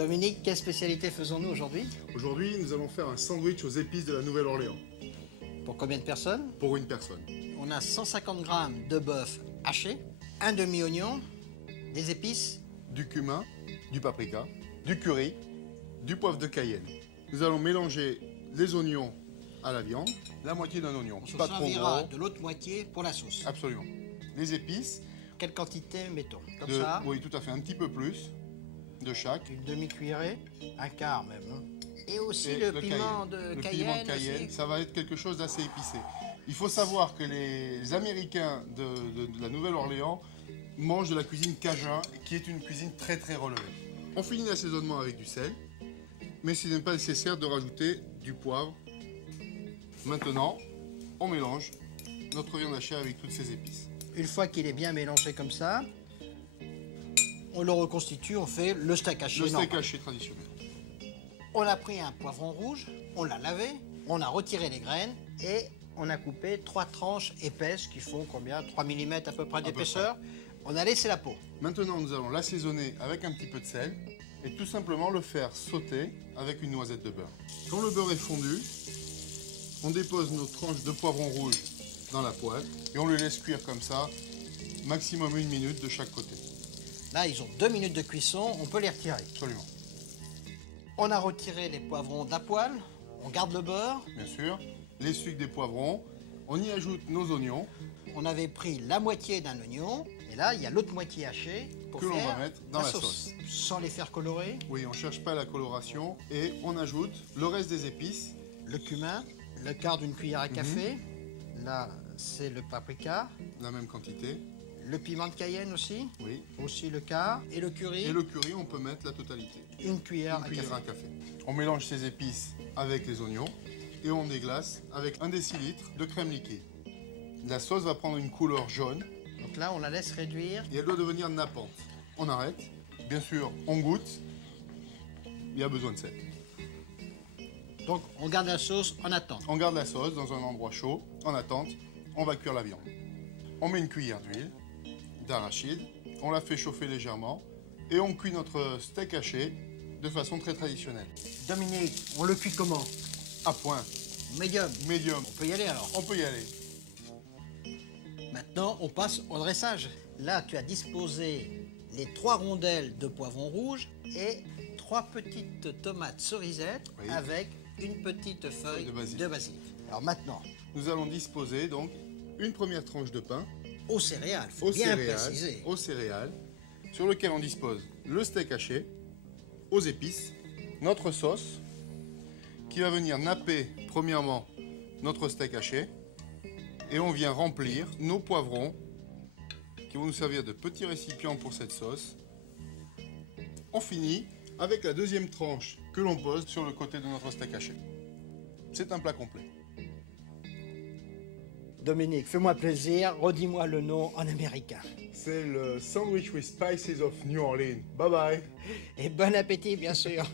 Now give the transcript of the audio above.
Dominique, quelle spécialité faisons-nous aujourd'hui? Aujourd'hui, nous allons faire un sandwich aux épices de la Nouvelle-Orléans, Pour combien de personnes? pour une personne. On a 150 grammes de bœuf haché, un demi-oignon, des épices, Du cumin, du paprika, du curry, du poivre de Cayenne. Nous allons mélanger les oignons à la viande, la moitié d'un oignon, on se pas trop servira gros. de l'autre moitié pour la sauce. Absolument. Les épices, Quelle quantité mettons? Comme ça, oui, tout à fait, un petit peu plus de chaque. une demi-cuillerée, un quart même. Hein. Et aussi Et le piment de Le Cayenne. piment de Cayenne, aussi. ça va être quelque chose d'assez épicé. Il faut savoir que les Américains de la Nouvelle-Orléans mangent de la cuisine cajun, qui est une cuisine très très relevée. On finit l'assaisonnement avec du sel, mais ce n'est pas nécessaire de rajouter du poivre. Maintenant, on mélange notre viande hachée avec toutes ces épices. Une fois qu'il est bien mélangé comme ça, on le reconstitue, on fait le steak haché. Le steak normal. haché traditionnel. On a pris un poivron rouge, on l'a lavé, on a retiré les graines et on a coupé 3 tranches épaisses qui font combien? 3 mm à peu près d'épaisseur. On a laissé la peau. Maintenant, nous allons l'assaisonner avec un petit peu de sel et tout simplement le faire sauter avec une noisette de beurre. Quand le beurre est fondu, on dépose nos tranches de poivron rouge dans la poêle et on les laisse cuire comme ça, maximum 1 minute de chaque côté. Là, ils ont 2 minutes de cuisson, on peut les retirer. Absolument. On a retiré les poivrons de la poêle, on garde le beurre. Bien sûr, les sucs des poivrons, on y ajoute nos oignons On avait pris la moitié d'un oignon et là, il y a l'autre moitié hachée pour Que l'on faire va mettre dans la sauce. Sans les faire colorer, Oui, on ne cherche pas la coloration et on ajoute le reste des épices. le cumin, le quart d'une cuillère à café. Là, c'est le paprika, La même quantité, le piment de Cayenne aussi. oui. Aussi le quart. Et le curry, Et le curry, on peut mettre la totalité. une cuillère Une à cuillère café. à café. On mélange ces épices avec les oignons et on déglace avec 1 décilitre de crème liquide. La sauce va prendre une couleur jaune Donc là, on la laisse réduire. et elle doit devenir nappante. On arrête. Bien sûr, on goûte. Il y a besoin de sel. Donc, on garde la sauce en attente. On garde la sauce dans un endroit chaud. En attente, on va cuire la viande. On met une cuillère d'huile, d'arachide. On la fait chauffer légèrement et on cuit notre steak haché de façon très traditionnelle. Dominique, on le cuit comment? À point, Medium. médium. On peut y aller alors. On peut y aller. Maintenant, on passe au dressage. Là, tu as disposé les 3 rondelles de poivron rouge et 3 petites tomates cerisettes Oui. avec une petite feuille de basilic. Alors maintenant, Nous allons disposer donc une première tranche de pain aux céréales, faut aux bien céréales, préciser. sur lequel on dispose le steak haché, aux épices, notre sauce qui va venir napper premièrement notre steak haché et on vient remplir nos poivrons qui vont nous servir de petits récipients pour cette sauce. On finit avec la deuxième tranche que l'on pose sur le côté de notre steak haché. C'est un plat complet. Dominique, fais-moi plaisir, redis-moi le nom en américain. C'est le Sandwich with Spices of New Orleans. Bye bye. Et bon appétit, bien sûr.